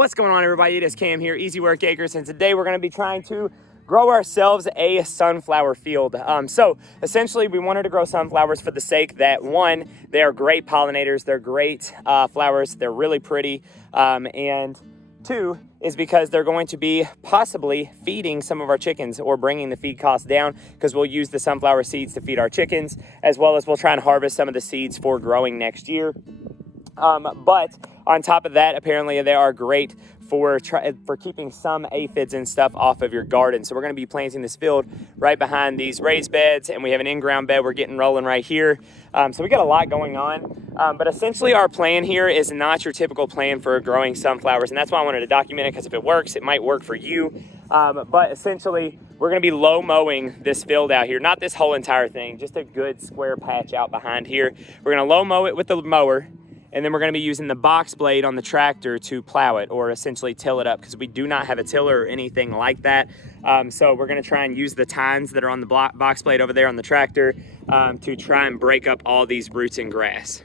What's going on, everybody? It is Cam here, Easy Work Acres, and today we're going to be trying to grow ourselves a sunflower field. So essentially we wanted to grow sunflowers for the sake that, one, they are great pollinators, they're great flowers, they're really pretty, and two is because they're going to be possibly feeding some of our chickens or bringing the feed costs down, because we'll use the sunflower seeds to feed our chickens, as well as we'll try and harvest some of the seeds for growing next year. But on top of that, apparently they are great for keeping some aphids and stuff off of your garden. So we're going to be planting this field right behind these raised beds, and we have an in-ground bed we're getting rolling right here. So we got a lot going on, but essentially our plan here is not your typical plan for growing sunflowers, and that's why I wanted to document it, because if it works, it might work for you. But essentially we're going to be low mowing this field out here, not this whole entire thing, just a good square patch out behind here. We're going to low mow it with the mower, and then we're going to be using the box blade on the tractor to plow it, or essentially till it up, because we do not have a tiller or anything like that. So we're going to try and use the tines that are on the box blade over there on the tractor to try and break up all these roots and grass.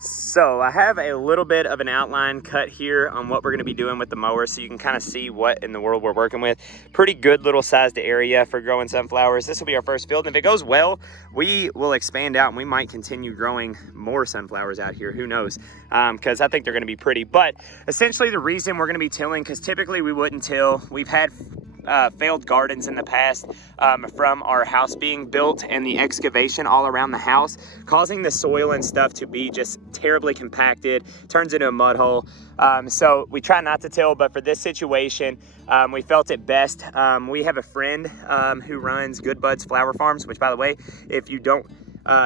So I have a little bit of an outline cut here on what we're going to be doing with the mower, so you can kind of see what in the world we're working with. Pretty good little sized area for growing sunflowers. This will be our first field, and if it goes well, we will expand out and we might continue growing more sunflowers out here. Who knows? Because I think they're going to be pretty. But essentially the reason we're going to be tilling, because typically we wouldn't till. We've had failed gardens in the past from our house being built and the excavation all around the house, causing the soil and stuff to be just terribly compacted, turns into a mud hole. So we try not to till, but for this situation, we felt it best. We have a friend who runs Good Buds Flower Farms, which, by the way, if you don't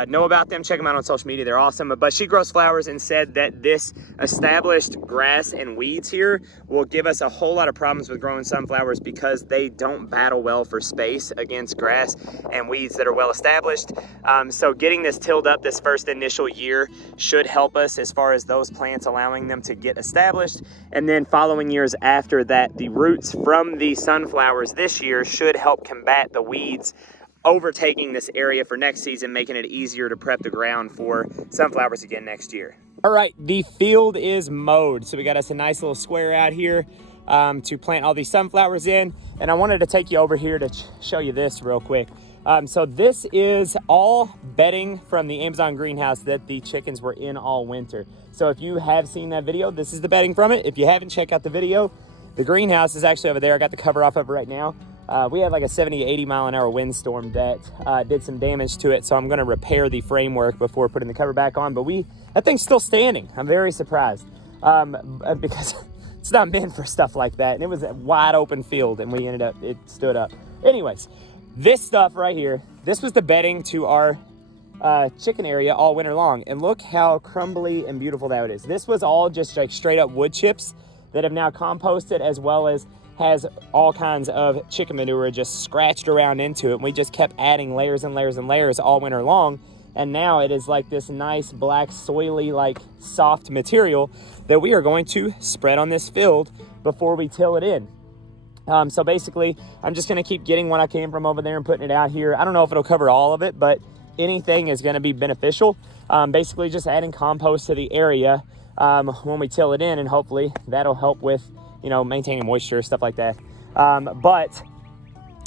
know about them, check them out on social media. They're awesome. But she grows flowers and said that this established grass and weeds here will give us a whole lot of problems with growing sunflowers, because they don't battle well for space against grass and weeds that are well established. So getting this tilled up this first initial year should help us as far as those plants, allowing them to get established. And then following years after that, the roots from the sunflowers this year should help combat the weeds overtaking this area for next season, making it easier to prep the ground for sunflowers again next year. All right, the field is mowed, so we got us a nice little square out here to plant all these sunflowers in. And I wanted to take you over here to show you this real quick. So this is all bedding from the Amazon greenhouse that the chickens were in all winter. So if you have seen that video, this is the bedding from it. If you haven't, check out the video. The greenhouse is actually over there. I got the cover off of it right now. We had like a 70, 80 mile an hour windstorm that did some damage to it. So I'm going to repair the framework before putting the cover back on. But that thing's still standing. I'm very surprised because it's not meant for stuff like that. And it was a wide open field, and it stood up. Anyways, this stuff right here, this was the bedding to our chicken area all winter long. And look how crumbly and beautiful that is. This was all just like straight up wood chips that have now composted, as well as has all kinds of chicken manure just scratched around into it. And we just kept adding layers and layers and layers all winter long. And now it is like this nice black soily, like soft material that we are going to spread on this field before we till it in. So basically I'm just going to keep getting what I can from over there and putting it out here. I don't know if it'll cover all of it, but anything is going to be beneficial. Basically just adding compost to the area when we till it in, and hopefully that'll help with maintaining moisture, stuff like that. But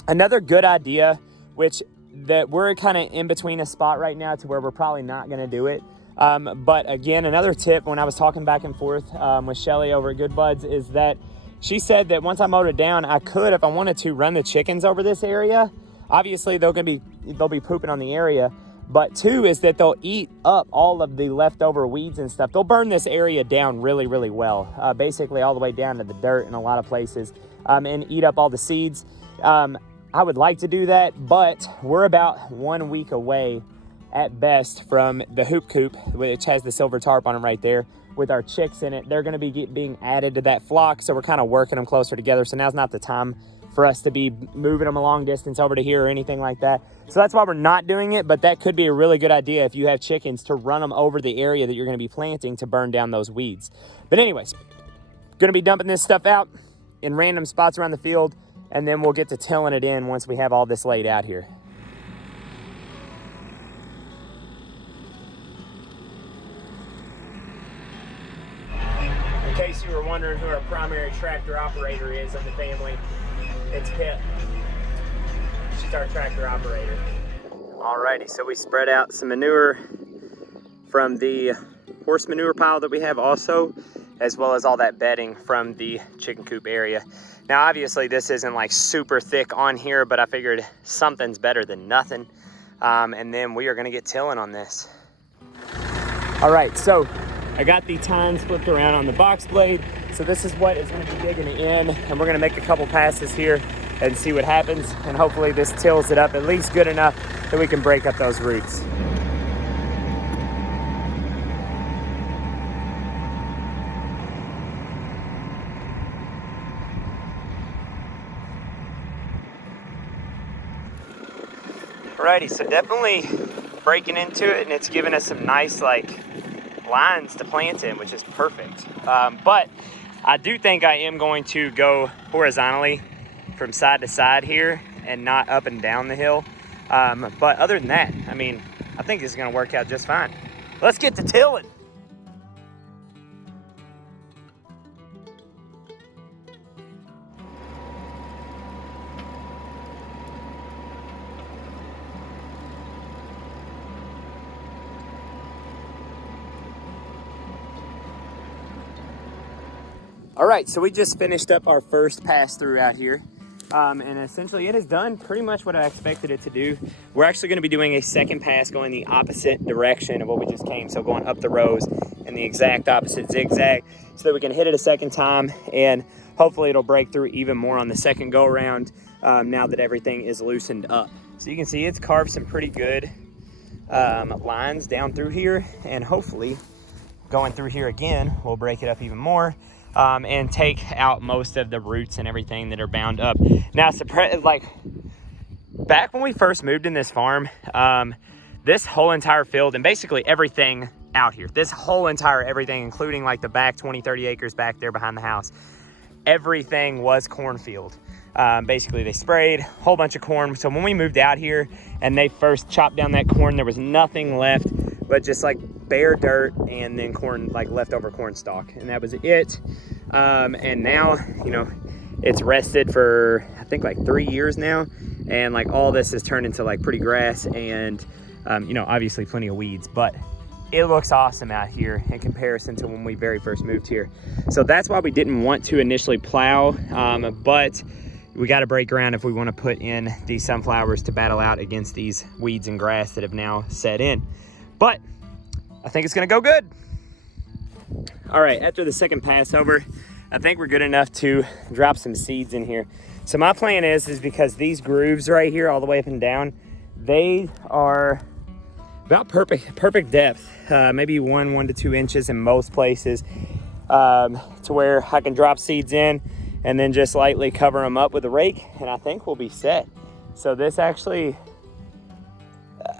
another good idea, which that we're kind of in between a spot right now to where we're probably not going to do it. But again, another tip when I was talking back and forth with Shelly over at Good Buds is that she said that once I mowed it down, I could, if I wanted to, run the chickens over this area. Obviously they'll be pooping on the area. But two is that they'll eat up all of the leftover weeds and stuff. They'll burn this area down really, really well, basically all the way down to the dirt in a lot of places, and eat up all the seeds. I would like to do that, but we're about 1 week away at best from the hoop coop, which has the silver tarp on it right there, with our chicks in it. They're going to be being added to that flock, so we're kind of working them closer together. So now's not the time for us to be moving them a long distance over to here or anything like that. So that's why we're not doing it, but that could be a really good idea if you have chickens, to run them over the area that you're going to be planting to burn down those weeds. But anyways, going to be dumping this stuff out in random spots around the field, and then we'll get to tilling it in once we have all this laid out here. In case you were wondering who our primary tractor operator is in the family. It's Pip. She's our tractor operator. Alrighty, so we spread out some manure from the horse manure pile that we have also, as well as all that bedding from the chicken coop area. Now, obviously this isn't like super thick on here, but I figured something's better than nothing. And then we are gonna get tilling on this. All right, so I got the tines flipped around on the box blade. So this is what is gonna be digging it in, and we're gonna make a couple passes here and see what happens. And hopefully this tills it up at least good enough that we can break up those roots. Alrighty, so definitely breaking into it, and it's giving us some nice like lines to plant in, which is perfect. But I do think I am going to go horizontally from side to side here and not up and down the hill. But other than that, I mean, I think this is gonna work out just fine. Let's get to tilling. All right, so we just finished up our first pass through out here. And essentially it has done pretty much what I expected it to do. We're actually gonna be doing a second pass going the opposite direction of what we just came. So going up the rows in the exact opposite zigzag so that we can hit it a second time, and hopefully it'll break through even more on the second go around now that everything is loosened up. So you can see it's carved some pretty good lines down through here, and hopefully going through here again will break it up even more. And take out most of the roots and everything that are bound up. Now, like back when we first moved in this farm, this whole entire field and basically everything out here, this whole entire everything, including like the back 20, 30 acres back there behind the house, everything was cornfield. Basically they sprayed a whole bunch of corn. So when we moved out here and they first chopped down that corn, there was nothing left but just like bare dirt and then corn, like leftover corn stalk, and that was it. And now, you know, it's rested for I think like 3 years now, and like all this has turned into like pretty grass and you know, obviously plenty of weeds, but it looks awesome out here in comparison to when we very first moved here. So that's why we didn't want to initially plow, but we got to break ground if we want to put in these sunflowers to battle out against these weeds and grass that have now set in. But I think it's gonna go good. All right, after the second pass over, I think we're good enough to drop some seeds in here. So my plan is because these grooves right here all the way up and down, they are about perfect depth, maybe 1 to 2 inches in most places, to where I can drop seeds in and then just lightly cover them up with a rake, and I think we'll be set. So this actually,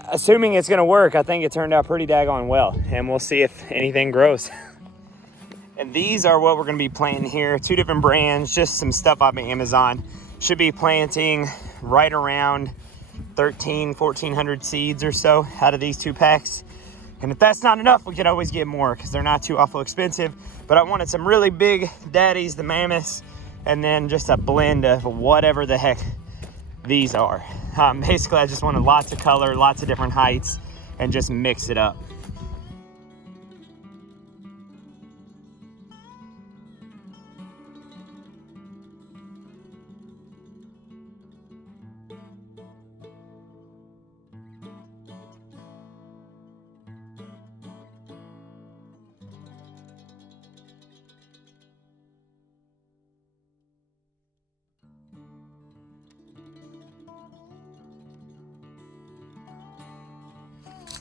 assuming it's gonna work, I think it turned out pretty daggone well, and we'll see if anything grows. And these are what we're gonna be planting here. 2 different brands, just some stuff off of Amazon. Should be planting right around 1,400 seeds or so out of these 2 packs. And if that's not enough, we could always get more because they're not too awful expensive. But I wanted some really big daddies, the mammoths, and then just a blend of whatever the heck these are. Basically, I just wanted lots of color, lots of different heights, and just mix it up.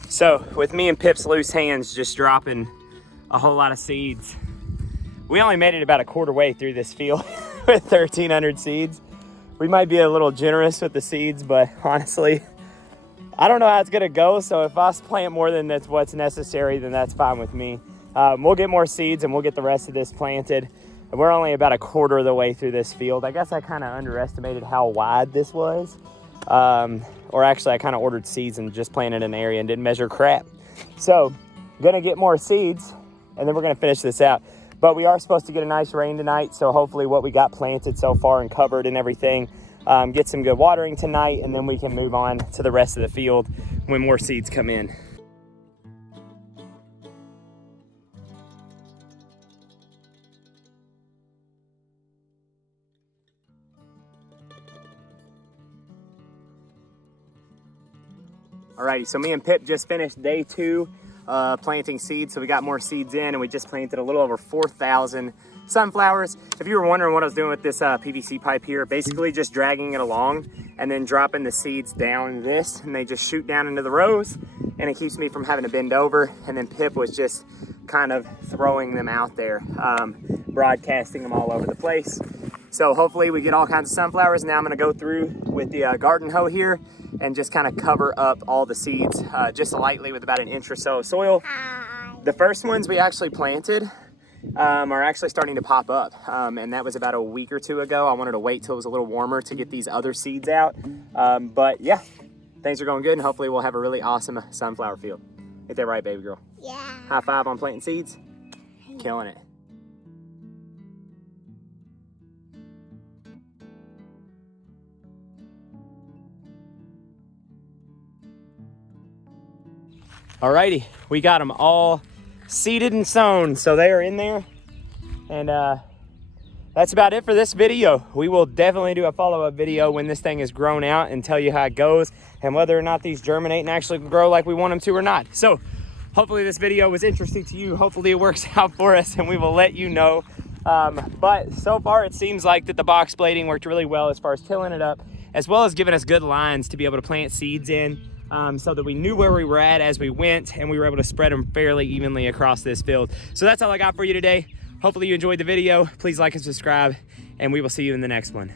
So with me and Pip's loose hands just dropping a whole lot of seeds, we only made it about a quarter way through this field with 1,300 seeds. We might be a little generous with the seeds, but honestly, I don't know how it's gonna go. So if I plant more than that's what's necessary, then that's fine with me. We'll get more seeds and we'll get the rest of this planted. And we're only about a quarter of the way through this field. I guess I kind of underestimated how wide this was. Or actually I kind of ordered seeds and just planted an area and didn't measure crap. So gonna get more seeds and then we're gonna finish this out. but we are supposed to get a nice rain tonight. So hopefully what we got planted so far and covered and everything, get some good watering tonight, and then we can move on to the rest of the field when more seeds come in. Alrighty, so me and Pip just finished day 2 planting seeds. So we got more seeds in, and we just planted a little over 4,000 sunflowers. If you were wondering what I was doing with this PVC pipe here, basically just dragging it along and then dropping the seeds down this, and they just shoot down into the rows, and it keeps me from having to bend over. And then Pip was just kind of throwing them out there, broadcasting them all over the place. So hopefully we get all kinds of sunflowers. Now I'm gonna go through with the garden hoe here and just kind of cover up all the seeds just lightly with about an inch or so of soil. The first ones we actually planted are actually starting to pop up. And that was about a week or 2 ago. I wanted to wait till it was a little warmer to get these other seeds out. But yeah, things are going good, and hopefully we'll have a really awesome sunflower field. Ain't that right, baby girl? Yeah. High five on planting seeds. Killing it. Alrighty, we got them all seeded and sown, so they are in there. And that's about it for this video. We will definitely do a follow-up video when this thing is grown out and tell you how it goes and whether or not these germinate and actually grow like we want them to or not. So hopefully this video was interesting to you. Hopefully it works out for us, and we will let you know. But so far it seems like that the box blading worked really well as far as tilling it up, as well as giving us good lines to be able to plant seeds in. So that we knew where we were at as we went, and we were able to spread them fairly evenly across this field. So that's all I got for you today. Hopefully you enjoyed the video. Please like and subscribe, and we will see you in the next one.